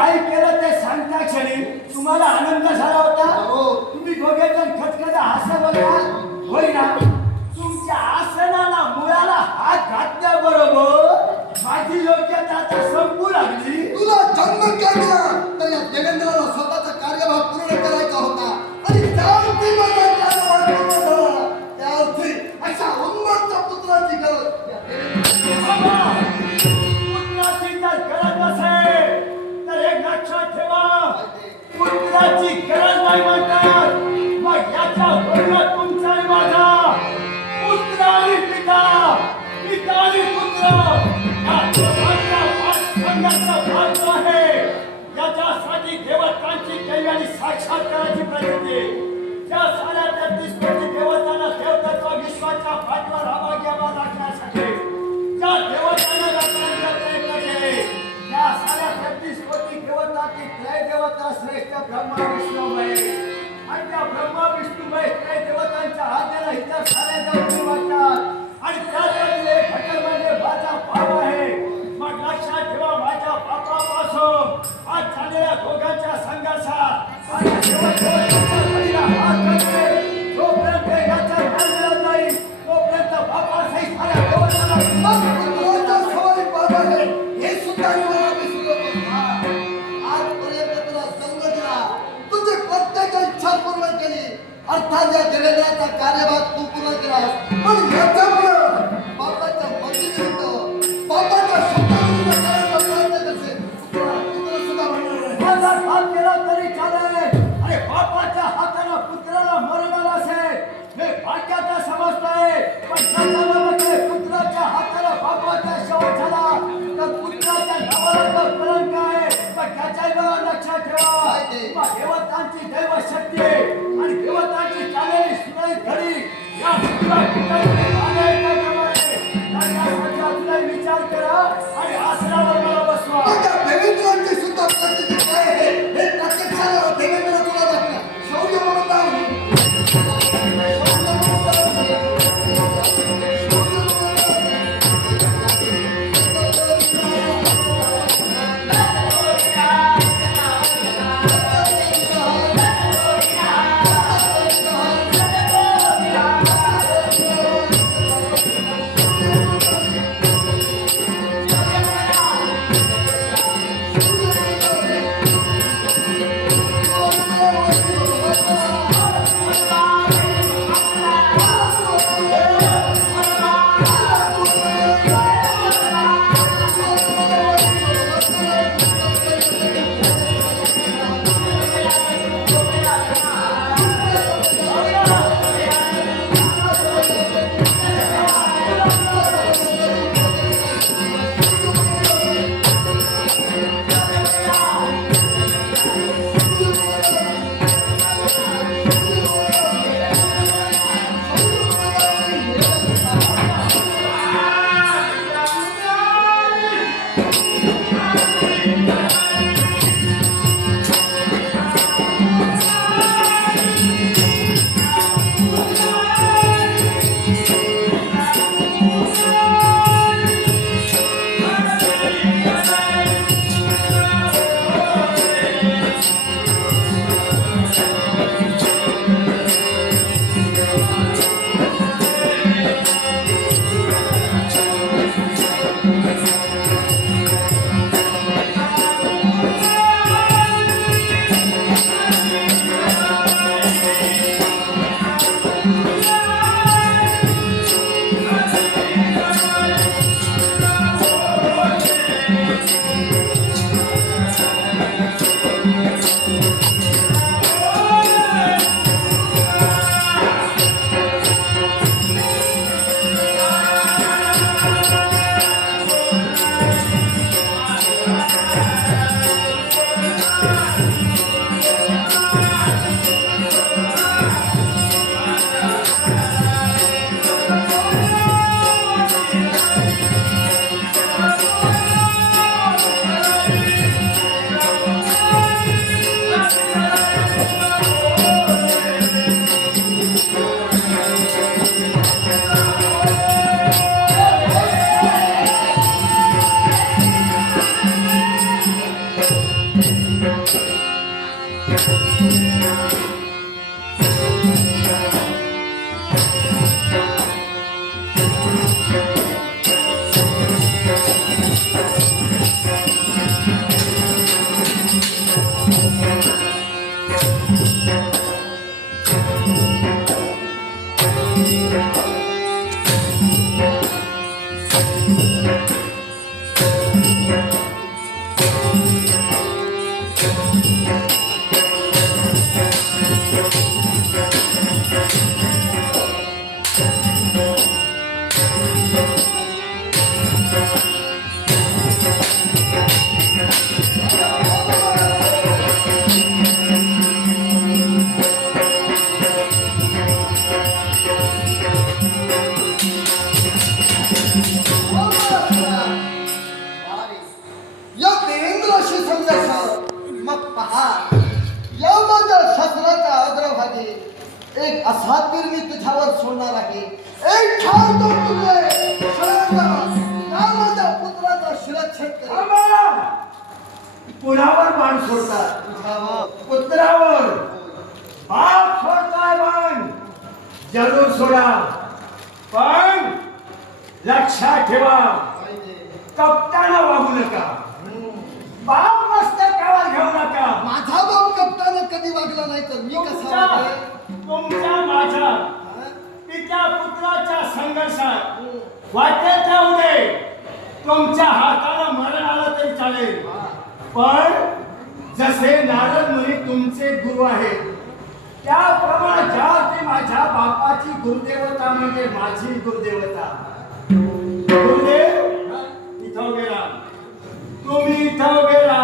काय केलं ते सांगता क्षणी तुम्हाला आनंद झाला होता. तुम्ही दोघे जण खचखचा हसत होता होय ना. तुमच्या आसनाला मुळाला हात घातल्याबरोबर माझी योग्यता आता संपू लागली. तुला जन्म केला तर या देवेंद्राला स्वतःचा कार्यभाग पूर्ण करायचा होता आणि त्यावरती माझा कार्यभाग पूर्ण झाला. त्यावरती अशा उन्मत्त पुत्राची गरज पुत्राची जर गरज नसेल तर एक लक्षात ठेवा, पुत्राची गरज नाही म्हणतात. मग याच्या बरोबर तुमचा आणि माझा पुत्र आणि पिता, पिता आणि पुत्र या दोघांचा संघर्ष भाग आहे. याच्यासाठी देवतांची कैवारी साक्षात्काराची प्रसिद्धी. त्या साऱ्या 33 कोटी देवतांना देवतत्व विश्वाच्या पाठवर आवाग्यावा लागण्यासाठी ज्या देवतांना रचण्याचा प्रयत्न केले, त्या साऱ्या 33 कोटी देवतांची त्रय देवता श्रेष्ठ ब्रह्मा विष्णुमय आणि त्या ब्रह्मा विष्णुमय त्रय देवतांच्या आज्ञेला इतर साऱ्या देवतांनी वाटतात आणि त्याच्यातील एक घटक म्हणजे माझा बाप आहे. मग लक्षात ठेवा, माझ्या बापापासून आज झालेल्या दोघांच्या संघर्षात माझ्या देवदेवतांच्या बळीला हात घातले. जोपर्यंत याचा न्याय मिळत नाही तोपर्यंत बापासही साऱ्या देवतांना पुत्राचा सवाई बाबा आहे हे सुद्धा मला विसरू नकोस. आजपर्यंत तुला संग दिला, तुझी प्रत्येक इच्छा पूर्ण केली. अर्थात या देवेंद्राचा कार्यभाग तू पूर्ण केलास. पण याच्यामुळे बाबाच्या मर्जीविरुद्ध, बाबाच्या शब्दाविरुद्ध करायचा प्रयत्न करशील. पुत्र सुद्धा म्हणणार नाही. माझा घात केला तरी चालेल. अरे बापाच्या हाताने पुत्राला मरण आलं असेल हे भाग्याचा समजतोय. पण त्याच्यामध्ये पुत्राच्या हाताने बापाचा शव झाला तर पुत्राच्या नावाला तर कलंक आहे. पण त्याच्याही बरोबर लक्षात ठेवा, देवतांची दैवशक्ती आणि देवतांची चालेली सुरळीत घडी या विचार करा आणि आसनावर मला बसवा. माझ्या देवेंद्राची सुद्धा प्रसिद्धी काय आहे हे प्रत्यक्षाला देवेंद्र तुला दाखला. शौर्य म्हणत या देवेंद्राशी समजायचा मग पहा या माझ्या शास्त्राच्या अग्रभागी एक असा तीर मी तुझ्यावर सोडणार आहे एक ठार तो तुझे शरणागत या माझ्या पुत्राचा शिरच्छेद कर थांबा. कुणावर बाण सोडतात? तुझ्यावर पुत्रावर. बाप सोडताय बाण, जरूर सोडा, पण लक्षात ठेवा, कप्ताना वागू नका. बाप मस्तकावर घेऊ नका. माझा बाप कप्तान कधी वागला नाही तर मी कसा वागेल? तुमच्या माझ्या पित्या पुत्राच्या संघर्षात वाटेत जाऊ दे. तुमच्या हाताला मरण आलं तरी चालेल, पण जसे नारद मुनी तुमचे गुरु आहेत त्याप्रमाणे ज्या ते माझ्या बापाची गुरुदेवता म्हणजे माझी गुरुदेवता. गुरुदेव इथं गेला, तुम्ही इथं गेला.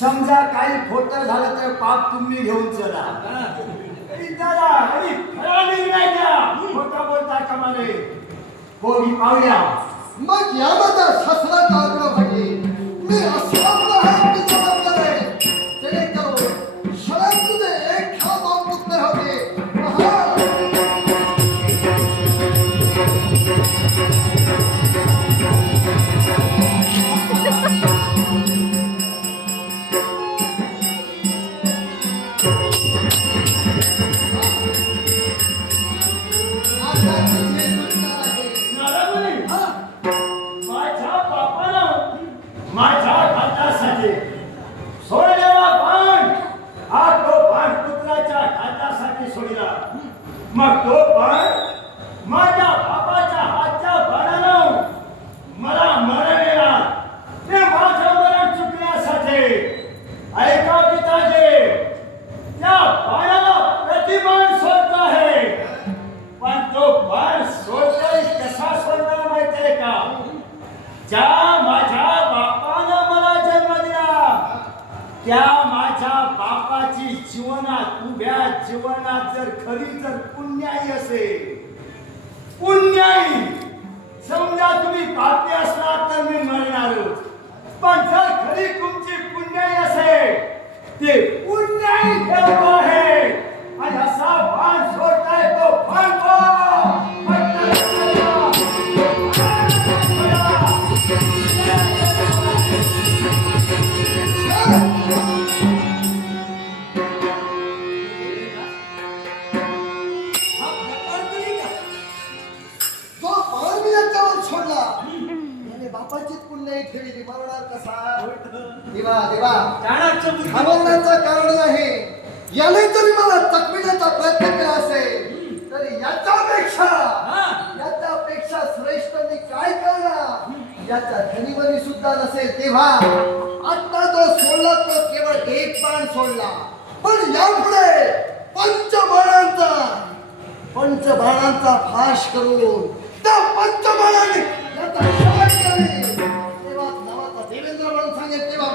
समजा काही खोटं झालं तर पाप तुम्ही घेऊन चला. चला आणि खरा निर्णय घ्या. खोटं बोलता कामा नये. हो मी पाहूया. मग या माझ्या शास्त्राच्या अग्रभागी मी असा की जबाबदार आहे जेणेकरून शरण तुझे एक ठाव दोन पुत्र होते. माझ्या बापानं माझ्या खात्यासाठी सोडलेला बाण हा तो बाण पुत्राच्या खात्यासाठी सोडला. मग तो बाण माझ्या बापाच्या हातच्या बाणानं मला मरण येणार. ते माझं मरण चुकण्यासाठी ऐका पिताजी, त्या बाणाला प्रतिबाण सोडत आहे, पण तो बाण सोडतोय कसा सोडणार माहितीये का? ज्या माझ्या बापानं मला जन्म दिला त्या माझ्या बापाची जीवनात उभ्या जीवनात जर खरी जर पुण्याई असेल, पुण्याई समजा तुम्ही पापी असलात तर मी मरणारच, पण जर खरी तुमची पुण्याई असेल ते पुण्याई ठेवतो आहे आणि असा बाण सोडताय तो बाण जो बाण मी याच्यावर सोडला याने बापाचीच पुण्याई ठेवली. मरणार कसा? देवा देवा थांबवण्याचं कारण नाही. याने जरी मला चकविण्याचा प्रयत्न केला असेल तरी याच्यापेक्षा श्रेष्ठ मी काय करणार? याचा धनीमनी सुद्धा नसेल. तेव्हा आता जो सोडला तो केवळ एक बाण सोडला, पण यापुढे पंचबाणांचा फाश करून त्या पंचबाणाने याचा शेवट करेल. तेव्हा नावाचा देवेंद्र म्हणून सांगेल तेव्हा